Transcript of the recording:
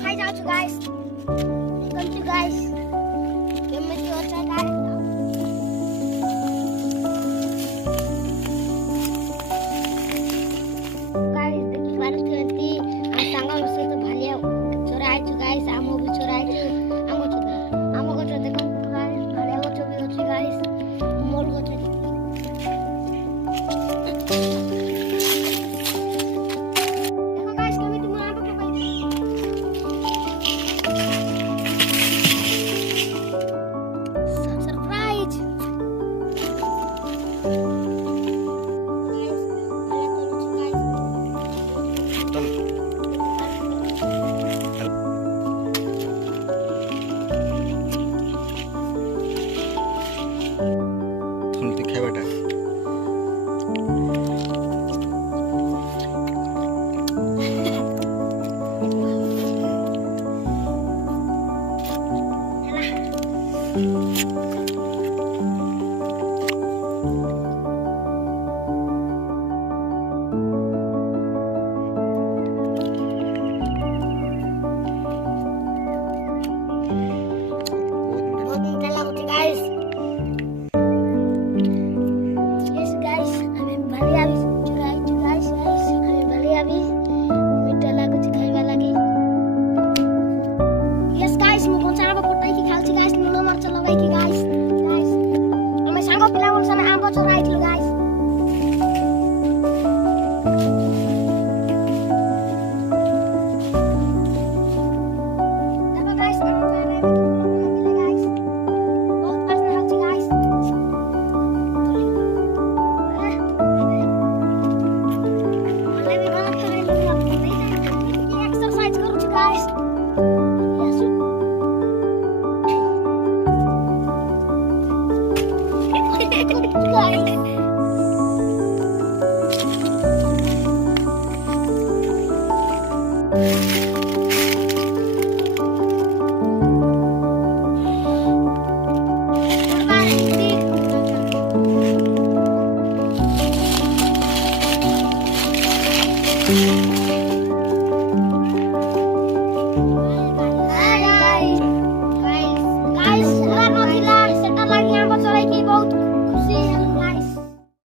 खाइ जान्छु guys welcome to guys केମିତି ଅଛ ଗାइस गाइस देखि पारुଛନ୍ତି ଆମ ସାଙ୍ଗ ସହିତ ଭାଲିଆ ଚୋରା ଆଇଛୁ ଗାଇस ଆମ ବି ଚୋରା ଆଇଛୁ ଆମ ଗଛ ଦେଖନ୍ତୁ ଗାଇस ଭାଲିଆ ଗଛ ବି ଅଛି ଗାଇस ମୋଲ ଗଛ ଖାଇବାଟା guys